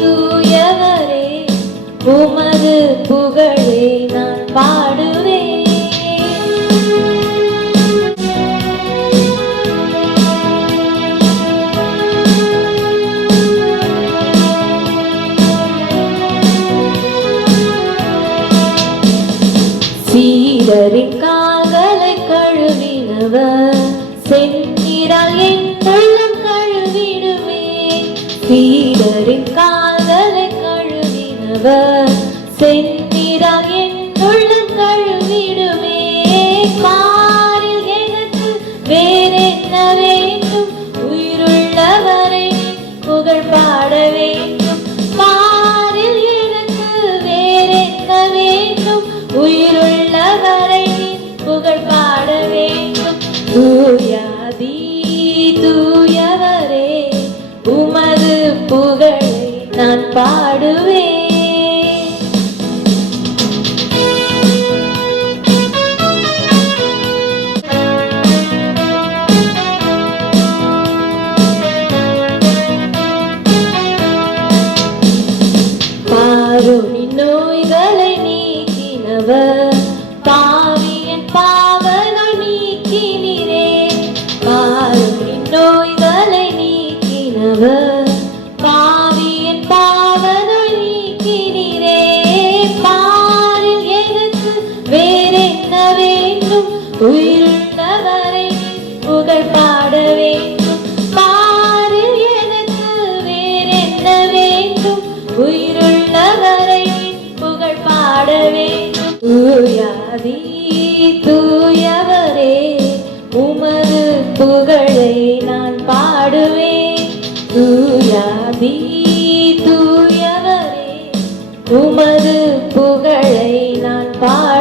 தூயவரே உமது புகழை நான் பாடுவேன். சீடரின் கால்களை கழுவினவர் செந்நீரால் என் உள்ளம் கழுவிடுமே. சீடரின் கால்களை கழுவினவர் செந்நீரால் என் உள்ளம் கழுவிடுமே. பாரில் எனக்கு வேறென்ன வேண்டும், உயிருள்ளவரை புகழ் பாட வேண்டும். பாரில் எனக்கு வேறென்ன வேண்டும், உயிருள்ளவரை புகழ் பாட வேண்டும். தூயாதி தூயவரே உமது புகழை நான் பாடுவேன். பாருனின் நோய்களை நீக்கினவர் பாவியன் பாவங்கள் நீக்கினீரே. பாருனின் நோய்களை நீக்கினவர் பாவியன் பாவங்கள் நீக்கினீரே. பாரில் எனக்கு வேறென்ன வேண்டும், உயிருள்ளவரை புகழ் பாட வேண்டும். பாரில் எனக்கு வேறென்ன வேண்டும், உயிருள்ளவரை புகழ் பாட வேண்டும். தூயாதி தூயவரே உமது புகழை நான் பாடுவேன். தூயாதி தூயவரே உமது புகழை நான் பாடுவேன்.